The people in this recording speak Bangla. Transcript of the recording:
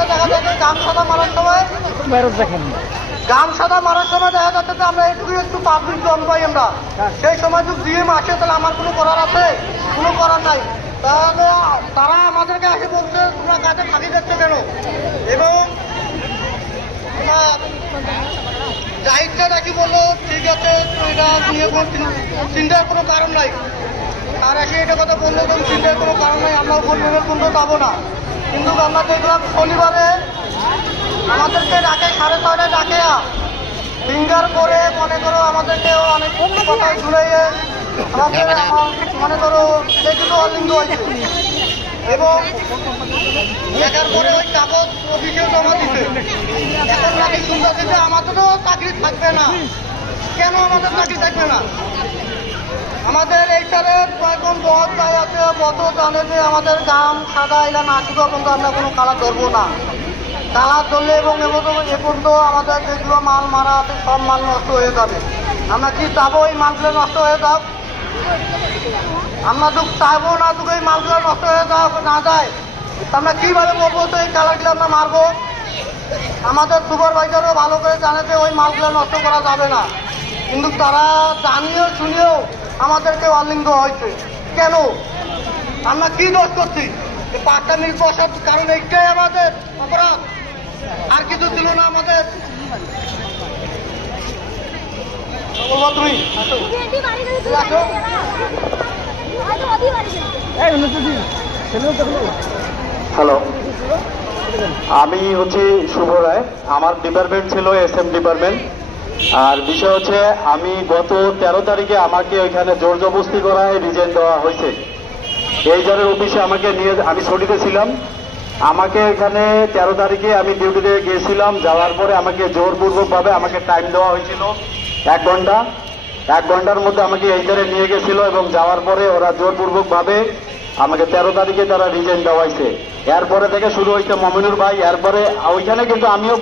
আমাদের দেখা যাচ্ছে গাম সাদা মারার সময় গাম সাদা মারার সময় দেখা যাচ্ছে যে আমরা একটু পাবলিক জন পাই আমরা। সেই সময় যদি জিএম আসে তাহলে আমার কোনো করার আছে? কোনো করার নাই। তাহলে তারা আমাদেরকে এসে বলছে তোমরা কাজে ফাঁকি দিচ্ছ কেন? এবং যা ইচ্ছা নাকি বললো ঠিক আছে এটা নিয়ে কোনো চিন্তার কোনো কারণ নাই। আর এসে এটা কথা বললো কোনো চিন্তার কোনো কারণ নাই, আমরা ভোটগ্রহণের পর্যন্ত যাবো না। কিন্তু আমরা দেখলাম শনিবারে আমাদেরকে ডাকে 6:30টায় ডাকে ফিঙ্গার করে মনে করো আমাদেরকে অনেক কথায় ঝুলাইয়ে আমাদের মনে করো সেগুলো অলিঙ্গ হয়েছে। এবং দেখার পরে ওই কাগজ অফিসেও জমা দিতে এখন নাকি শুনতেছে যে আমাদেরও চাকরি থাকবে না। কেন আমাদের চাকরি থাকবে না? আমাদের এই সালে কয়েকজন বদ ভাই আছে, বদ জানে যে আমাদের গাম সাদা এলা না শুধু পর্যন্ত আমরা কোনো কালার ধরবো না। কালার ধরলে এবং এ পর্যন্ত আমাদের যেগুলো মাল মারা আছে সব মাল নষ্ট হয়ে যাবে। আমরা কি চাবো এই মালগুলো নষ্ট হয়ে যাক? আমরা তো চাইবো না তোকে এই মালগুলো নষ্ট হয়ে যাক না যায়। আমরা কিভাবে বলবো তো এই কালারগুলো আমরা মারবো? আমাদের সুপারভাইজারও ভালো করে জানে যে ওই মালগুলো নষ্ট করা যাবে না, কিন্তু তারা জানিয়েও শুনেও আমাদেরকে অলিঙ্গ হয়েছে কেন? আমরা কি দোষ করছি? পাঁচটা মিনিট বসার কারণ এইটাই আমাদের অপরাধ, আর কিছু ছিল না আমাদের। তুমি হ্যালো, আমি হচ্ছি শুভ রায়। আমার ডিপার্টমেন্ট ছিল SM ডিপার্টমেন্ট। আর বিষয় হচ্ছে আমি গত 13 তারিখে আমাকে ওইখানে জোর জবরদস্তি করায় রিজাইন দেওয়া হয়েছে। এইচআরের অফিসে আমাকে নিয়ে, আমি ছুটিতে ছিলাম, আমাকে এখানে 13 তারিখে আমি ডিউটিতে গিয়েছিলাম। যাওয়ার পরে আমাকে জোরপূর্বকভাবে আমাকে টাইম দেওয়া হয়েছিল 1 ঘন্টা। 1 ঘন্টার মধ্যে আমাকে এইচআরে নিয়ে গেছিল এবং যাওয়ার পরে ওরা জোরপূর্বকভাবে আমাকে 13 তারিখে তারা রিজাইন দেওয়াইছে। এরপরে থেকে শুরু হয়েছে মমিনুর ভাই। এরপরে ওইখানে কিন্তু আমিও